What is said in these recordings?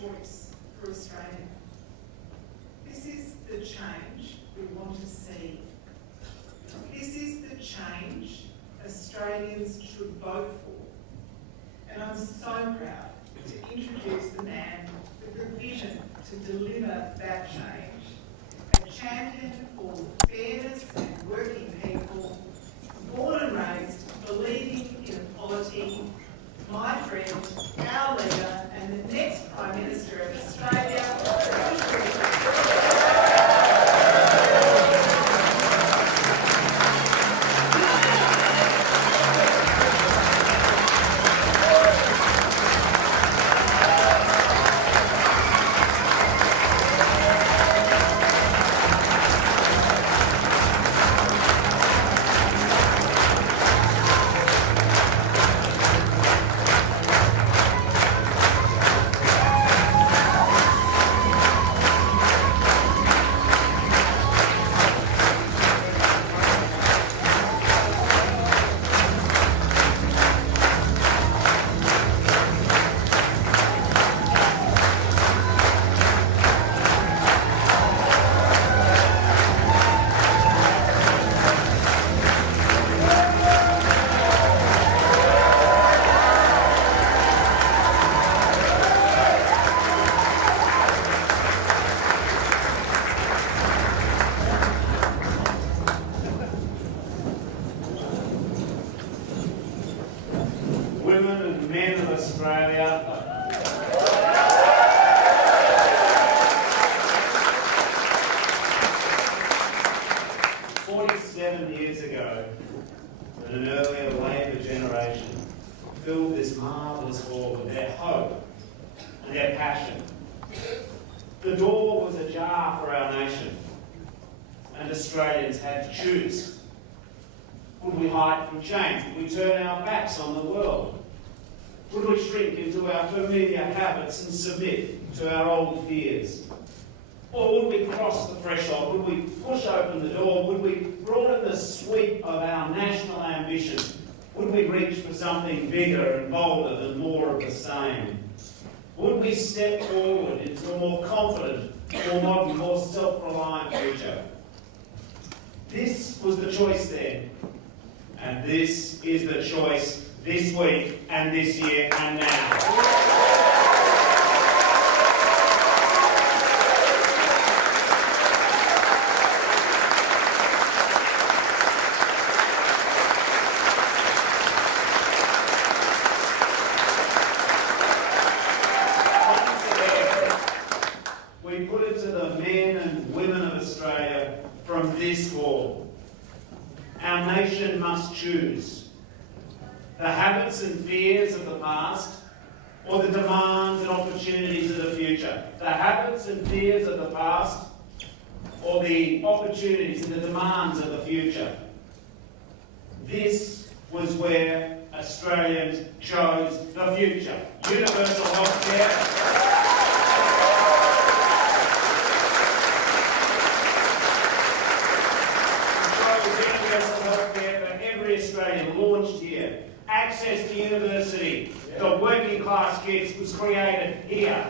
choice for Australia. This is the change we want to see. This is the change Australians should vote for. And I'm so proud to introduce the man with the vision to deliver that change. A champion for fairness and working people, born and raised, believing in equality, my friend, our leader, and the next Prime Minister of Australia, women and men of Australia. 47 years ago, an earlier Labor generation filled this marvellous hall with their hope and their passion. The door was ajar for our nation, and Australians had to choose. Would we hide from change? Would we turn our backs on the world? Would we shrink into our familiar habits and submit to our old fears? Or would we cross the threshold? Would we push open the door? Would we broaden the sweep of our national ambition? Would we reach for something bigger and bolder than more of the same? Would we step forward into a more confident, more modern, more self-reliant future? This was the choice then, and this is the choice this week and this year and now. We put it to the men and women of Australia from this hall. Our nation must choose the habits and fears of the past or the demands and opportunities of the future. The habits and fears of the past or the opportunities and the demands of the future. This was where Australians chose the future. Universal health care. Australian launched here. Access to university, the working class kids, was created here.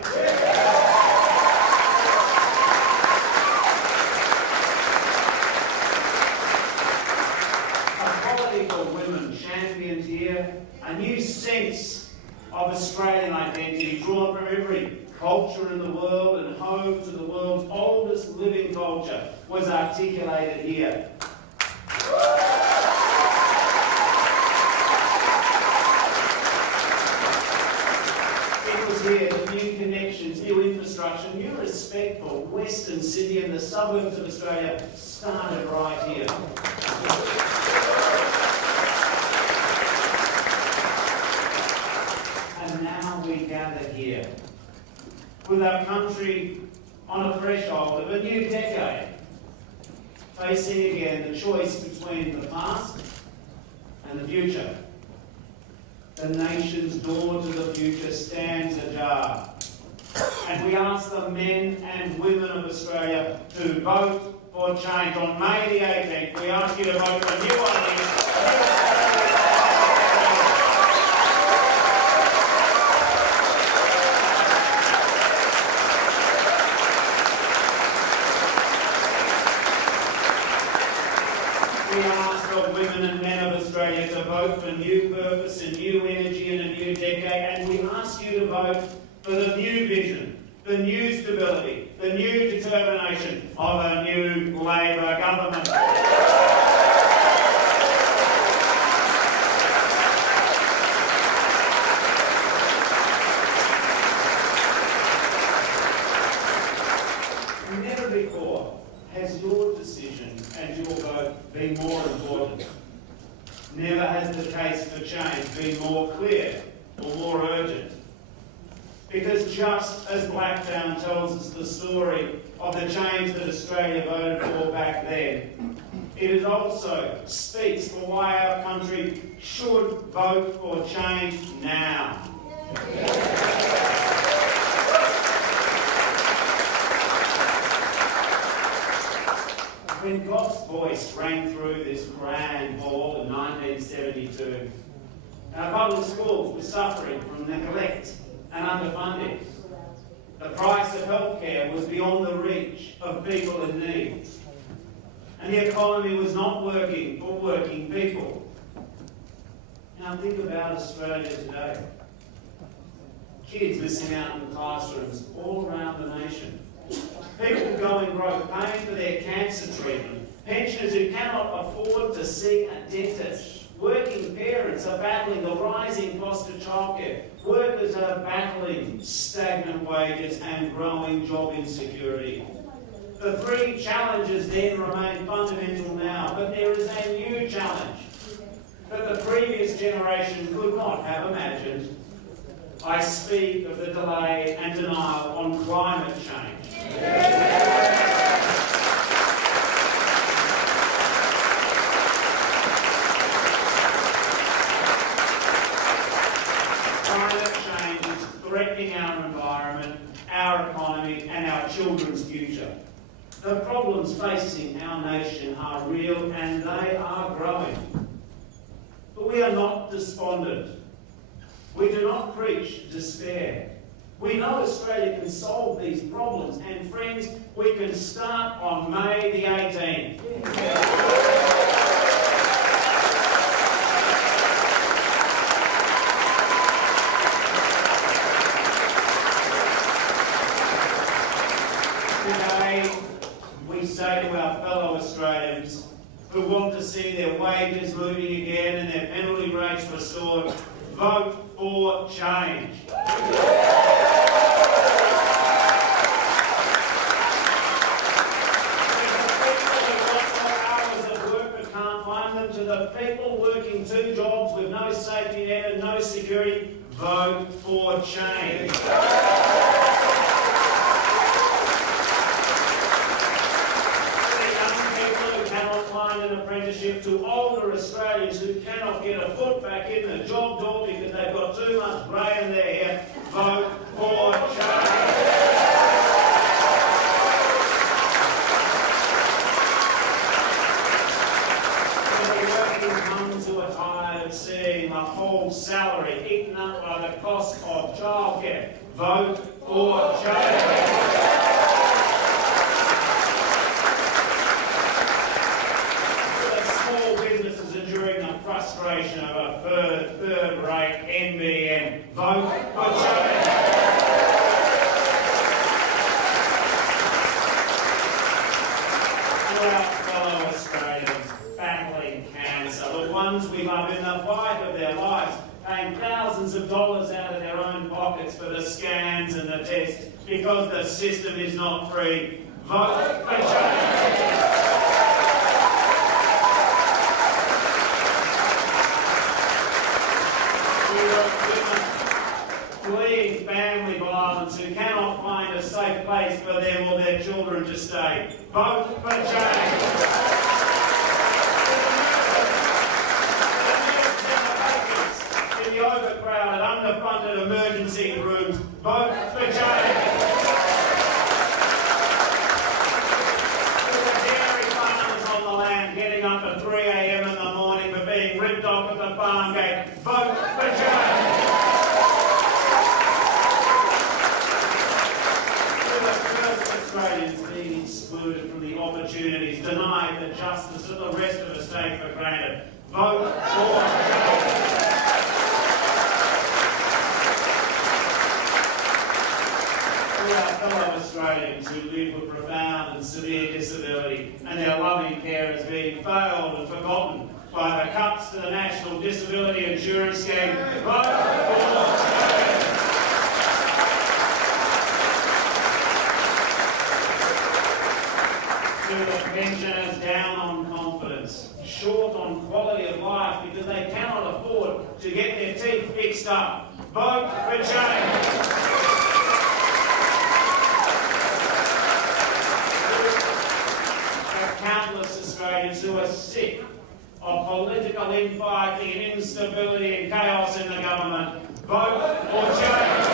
Equality for women championed here. A new sense of Australian identity drawn from every culture in the world and home to the world's oldest living culture was articulated here. Here, the new connections, new infrastructure, new respect for Western Sydney and the suburbs of Australia started right here. And now we gather here, with our country on a threshold of a new decade, facing again the choice between the past and the future. The nation's door to the future stands ajar. And we ask the men and women of Australia to vote for change. On May the 18th, we ask you to vote for new ideas. vote for the new vision, the new stability, the new determination of a new Labor government. Never before has your decision and your vote been more important. Never has the case for change been more clear or more urgent. Because just as Blackdown tells us the story of the change that Australia voted for back then, it also speaks for why our country should vote for change now. When God's voice rang through this grand hall in 1972, our public schools were suffering from neglect and underfunding. The price of healthcare was beyond the reach of people in need. And the economy was not working for working people. Now think about Australia today. Kids missing out in classrooms all around the nation. People going broke paying for their cancer treatment. Pensioners who cannot afford to see a dentist. Working parents are battling the rising cost of childcare. Workers are battling stagnant wages and growing job insecurity. The three challenges then remain fundamental now, but there is a new challenge that the previous generation could not have imagined. I speak of the delay and denial on climate change. Climate change is threatening our environment, our economy, and our children's future. The problems facing our nation are real and they are growing. But we are not despondent. We do not preach despair. We know Australia can solve these problems, and friends, we can start on May the 18th. Today, we say to our fellow Australians who want to see their wages moving again and their penalty rates restored, vote for change. To the people working two jobs with no safety net and no security, vote for change. To the young people who cannot find an apprenticeship, to older Australians who cannot get a foot back in the job door because they've got too much grey in their hair, vote for change. Who are tired of seeing the whole salary eaten up by the cost of childcare, vote for change. To the small businesses enduring the frustration of a third-rate NBN, vote for change. To our fellow Australians battling cancer, the ones we've up in the fight of their lives, paying thousands of dollars out of their own pockets for the scans and the tests because the system is not free. Vote for change. Fleeing family violence who cannot find a safe place for them or their children to stay. Vote for change. The overcrowded, underfunded emergency rooms, vote for change. To the dairy farmers on the land getting up at 3 a.m. in the morning for being ripped off at the farm gate, vote for change. To the first Australians being excluded from the opportunities, denied the justice that the rest of us take for granted, vote for change. to our fellow Australians who live with profound and severe disability and their loving carers being failed and forgotten by the cuts to the National Disability Insurance Scheme, vote for change. To the pensioners down on confidence, short on quality of life because they cannot afford to get their teeth fixed up, vote for change. Countless Australians who are sick of political infighting and instability and chaos in the government, vote for change.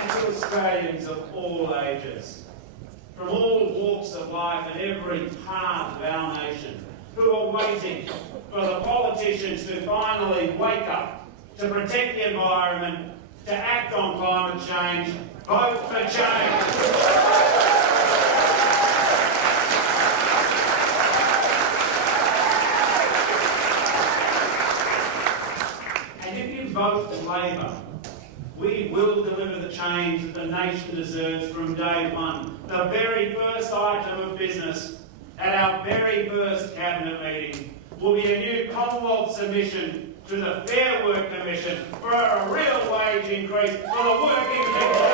And to Australians of all ages, from all walks of life and every part of our nation, who are waiting for the politicians to finally wake up, to protect the environment, to act on climate change, vote for change. And if you vote Labor, we will deliver the change that the nation deserves from day one. The very first item of business at our very first Cabinet meeting will be a new Commonwealth submission to the Fair Work Commission for a real wage increase for the working people.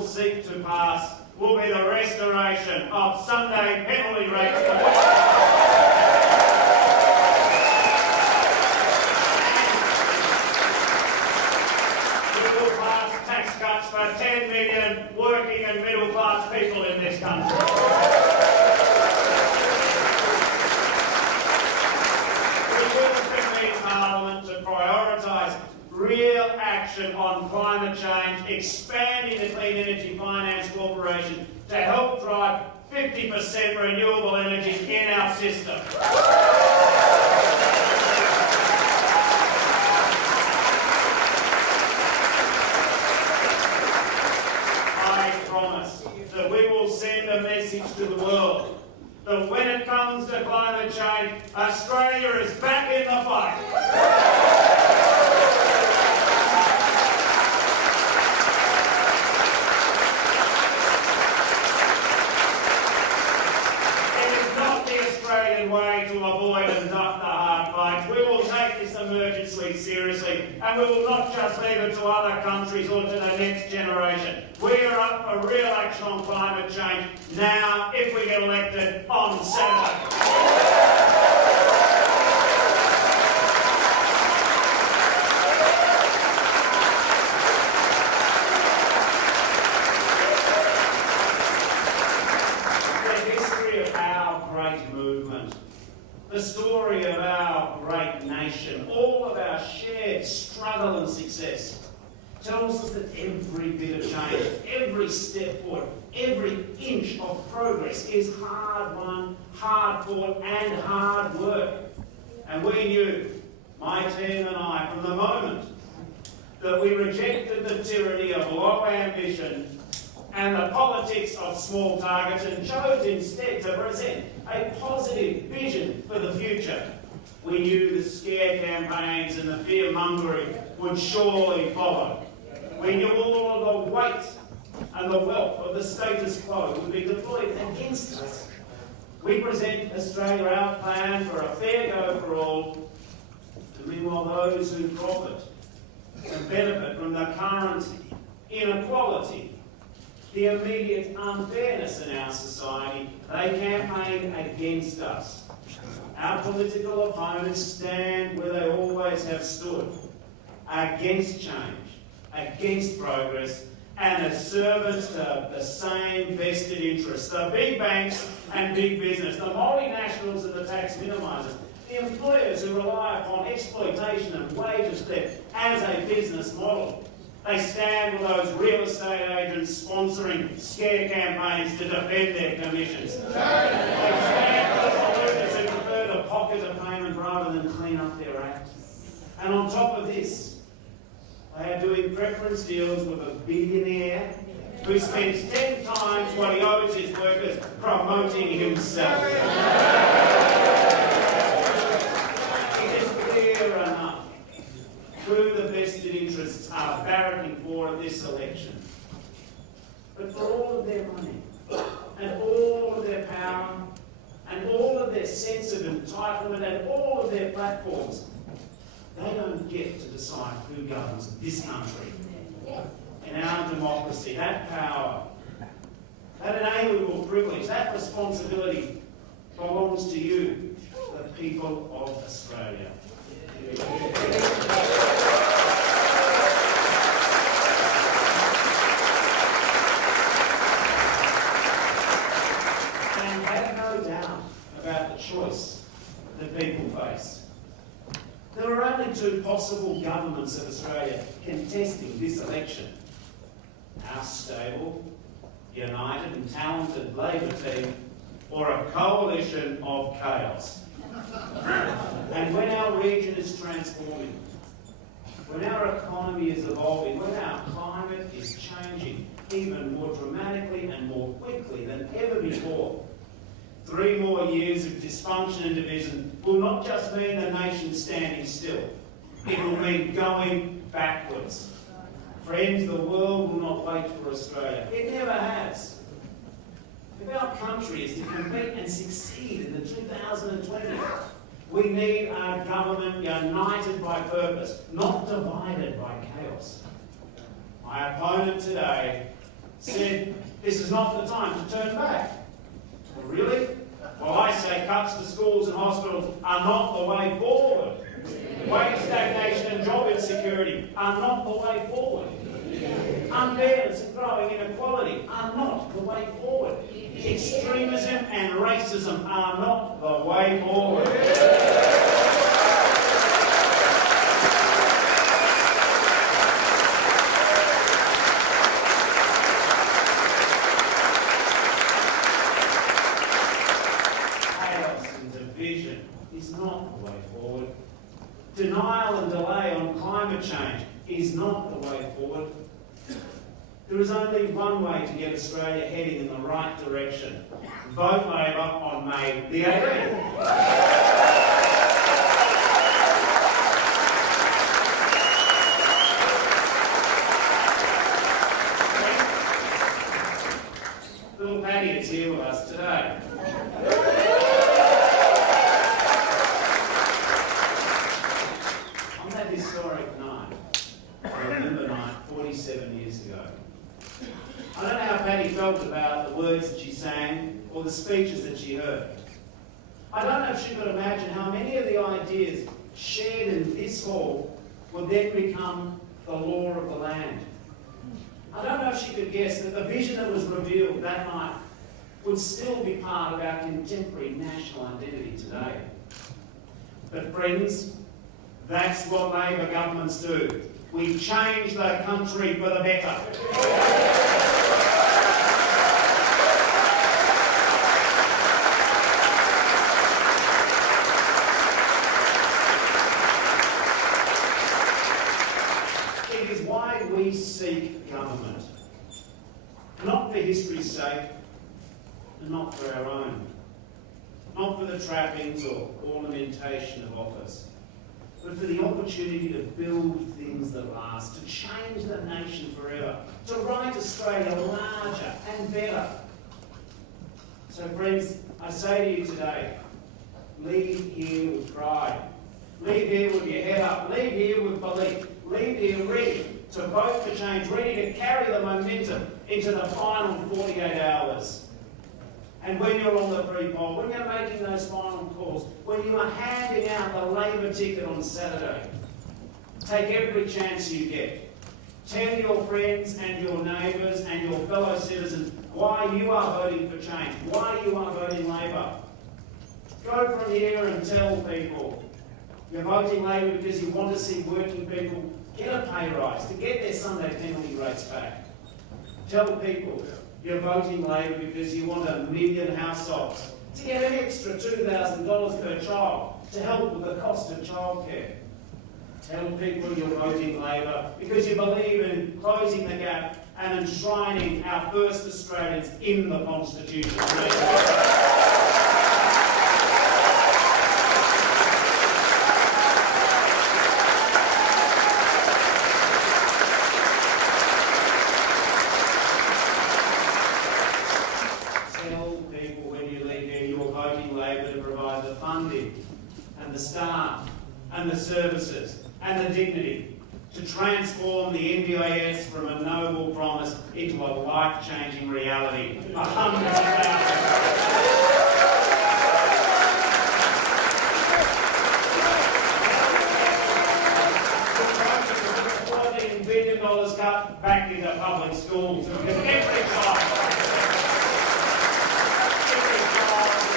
Seek to pass will be the restoration of Sunday penalty rates for we will pass tax cuts for 10 million working and middle class people in this country. We will convene Parliament to prioritise real action on climate change, expanding the Clean Energy Finance Corporation to help drive 50% renewable energy in our system. I promise that we will send a message to the world that when it comes to climate change, Australia is back in the fight. Way to avoid and duck the hard fights. We will take this emergency seriously, and we will not just leave it to other countries or to the next generation. We are up for real action on climate change now if we get elected on Saturday. The story of our great nation, all of our shared struggle and success, tells us that every bit of change, every step forward, every inch of progress is hard won, hard fought and hard work. And we knew, my team and I, from the moment that we rejected the tyranny of low ambition and the politics of small targets and chose instead to present a positive vision for the future. We knew the scare campaigns and the fear-mongering would surely follow. We knew all of the weight and the wealth of the status quo would be deployed against us. We present Australia our plan for a fair go for all, and meanwhile those who profit and benefit from the current inequality, the immediate unfairness in our society, they campaign against us. Our political opponents stand where they always have stood, against change, against progress, and as servants to the same vested interests. The big banks and big business, the multinationals and the tax minimisers, the employers who rely upon exploitation and wages theft as a business model. They stand with those real estate agents sponsoring scare campaigns to defend their commissions. They stand with the polluters who prefer to pocket a payment for rather than clean up their act. And on top of this, they are doing preference deals with a billionaire who spends 10 times what he owes his workers promoting himself. It is clear enough who the vested interests are barracking for at this election. But for all of their money, and all of their power, and all of their sense of entitlement, and all of their platforms, they don't get to decide who governs this country. In our democracy, that power, that inalienable privilege, that responsibility belongs to you, the people of Australia. And have no doubt about the choice that people face. There are only two possible governments of Australia contesting this election. Our stable, united and talented Labor team, or a coalition of chaos. And when our region is transforming, when our economy is evolving, when our climate is changing even more dramatically and more quickly than ever before, 3 more years of dysfunction and division will not just mean the nation standing still, it will mean going backwards. Friends, the world will not wait for Australia. It never has. If our country is to compete and succeed in the 2020s, we need our government united by purpose, not divided by chaos. My opponent today said this is not the time to turn back. Well, really? Well, I say cuts to schools and hospitals are not the way forward. Wage stagnation and job insecurity are not the way forward. Unfairness and growing inequality are not the way forward. Extremism and racism are not the way forward. Chaos and division is not the way forward. Denial and delay on climate change is not the way forward. There is only one way to get Australia heading in the right direction. Vote Labor on May the 18th. Little Paddy is here with us today. On that historic night, November night, 47 years ago, I don't know how Paddy felt about the words that she sang or the speeches that she heard. I don't know if she could imagine how many of the ideas shared in this hall would then become the law of the land. I don't know if she could guess that the vision that was revealed that night would still be part of our contemporary national identity today. But friends, that's what Labor governments do. We change the country for the better. It is why we seek government. Not for history's sake, and not for our own. Not for the trappings or ornamentation of office, but for the opportunity to build things that last, to change the nation forever, to write Australia larger and better. So friends, I say to you today, leave here with pride. Leave here with your head up. Leave here with belief. Leave here ready to vote for change, ready to carry the momentum into the final 48 hours. And when you're on the pre-poll, when you're making those final calls, when you are handing out the Labor ticket on Saturday, take every chance you get. Tell your friends and your neighbours and your fellow citizens why you are voting for change, why you are voting Labor. Go from here and tell people you're voting Labor because you want to see working people get a pay rise, to get their Sunday penalty rates back. Tell people you're voting Labor because you want 1 million households to get an extra $2,000 per child to help with the cost of childcare. Tell people you're voting Labor because you believe in closing the gap and enshrining our first Australians in the Constitution. Tell people when you leave here you're voting Labor to provide the funding and the staff and the services and the dignity to transform the NDIS from a noble promise into a life-changing reality for hundreds of thousands. $14 billion cut back into public schools because every child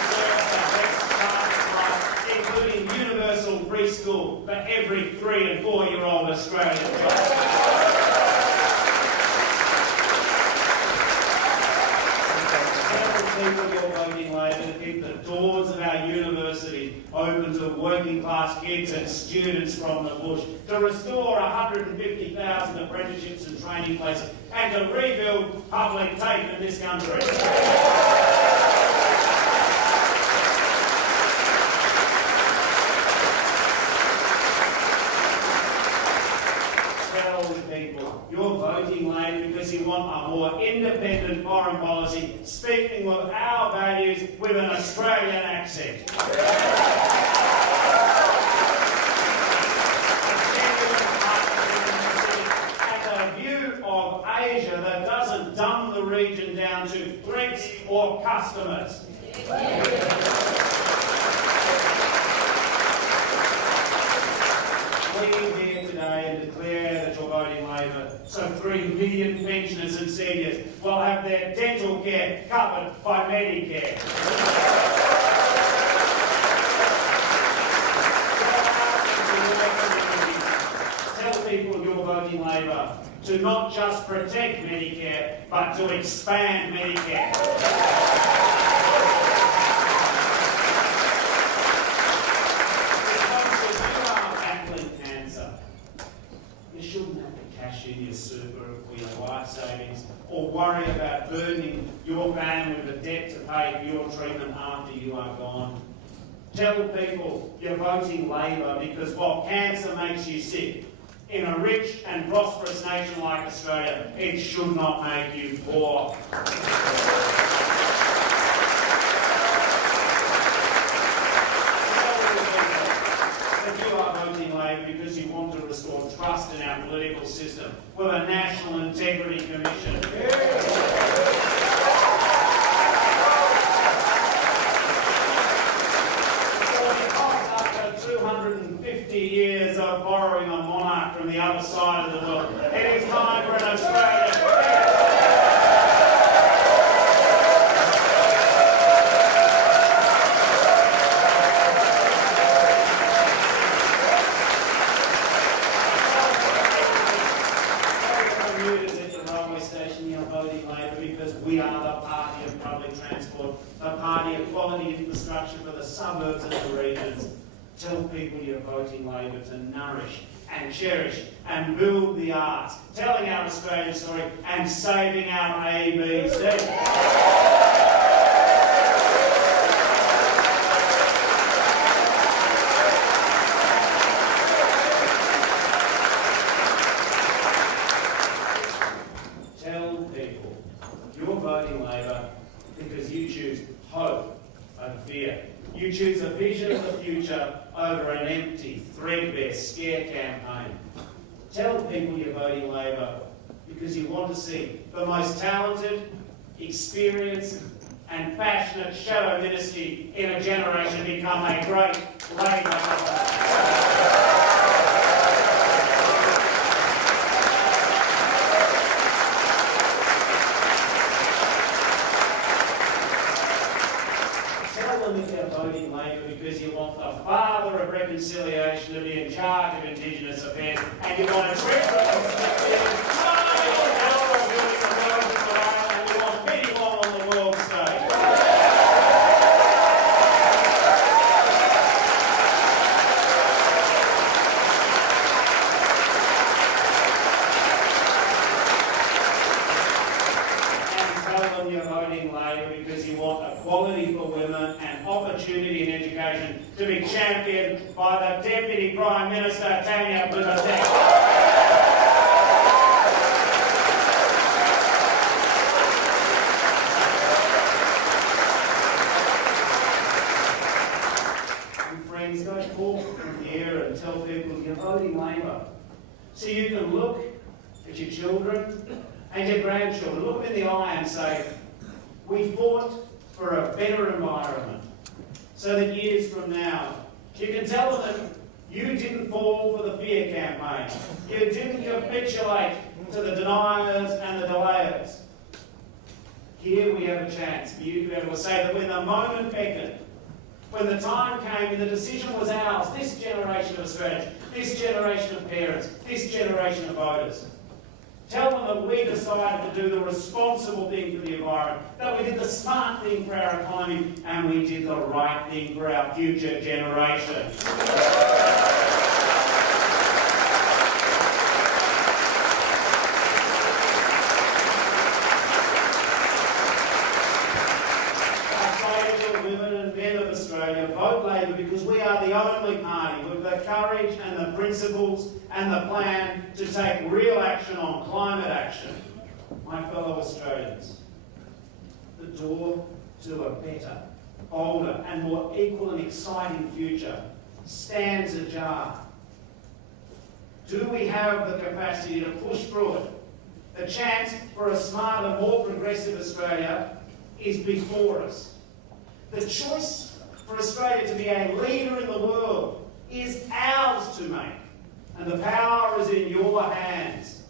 deserves the best chance of life, including universal preschool for every 3 and 4-year-old Australian child. Tell people you're voting Labor to keep the doors of our universities open to working class kids and students from the bush, to restore 150,000 apprenticeships and training places, and to rebuild public TAFE in this country. People, you're voting Labor because you want a more independent foreign policy, speaking with our values with an Australian accent. And a view of Asia that doesn't dumb the region down to threats or customers. Leave here today and declare that you're voting Labor so 3 million pensioners and seniors will have their dental care covered by Medicare. Tell people you're voting Labor to not just protect Medicare, but to expand Medicare. In your super or your life savings, or worry about burdening your family with a debt to pay for your treatment after you are gone. Tell people you're voting Labor because while cancer makes you sick, in a rich and prosperous nation like Australia, it should not make you poor. You are voting Labor because you want to restore trust in our political system with a National Integrity Commission. After 250 years of borrowing a monarch from the other side of the world, it is time for an Australian. We are the party of public transport, the party of quality infrastructure for the suburbs and the regions. Tell people you're voting Labor to nourish and cherish and build the arts, telling our Australian story and saving our ABC. You're voting Labor because you choose hope over fear. You choose a vision of the future over an empty, threadbare scare campaign. Tell people you're voting Labor because you want to see the most talented, experienced and passionate shadow ministry in a generation become a great Labor government. Voting Labor because you want the father of reconciliation to be in charge of Indigenous affairs, and you want a treasurer of and you want Petty Wong on the world stage. by the Deputy Prime Minister, Tanya Plibersek. Friends, go forth from here and tell people you're voting Labor. So you can look at your children and your grandchildren, look them in the eye and say, we fought for a better environment so that years from now, you can tell them that you didn't fall for the fear campaign. You didn't capitulate to the deniers and the delayers. Here we have a chance for you to be able to say that when the moment beckoned, when the time came and the decision was ours, this generation of Australians, this generation of parents, this generation of voters, tell them that we decided to do the responsible thing for the environment, that we did the smart thing for our economy, and we did the right thing for our future generations. Women and men of Australia, vote Labor because we are the only party with the courage and the principles and the plan to take real action on climate action. My fellow Australians, the door to a better, bolder and more equal and exciting future stands ajar. Do we have the capacity to push through it? The chance for a smarter, more progressive Australia is before us. The choice for Australia to be a leader in the world is ours to make, and the power is in your hands.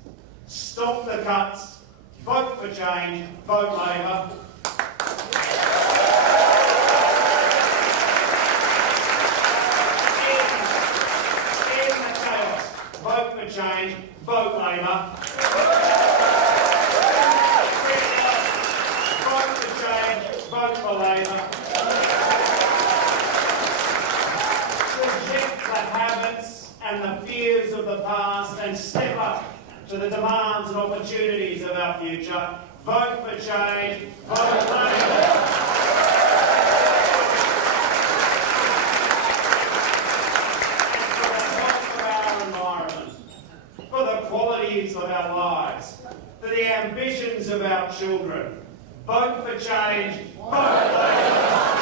Stop the cuts, vote for change, vote Labor. End the chaos, vote for change, vote Labor. Vote for change, vote for Labor. And the fears of the past and step up to the demands and opportunities of our future. Vote for change, vote Labor. And for the health of our environment, for the qualities of our lives, for the ambitions of our children. Vote for change, vote Labor.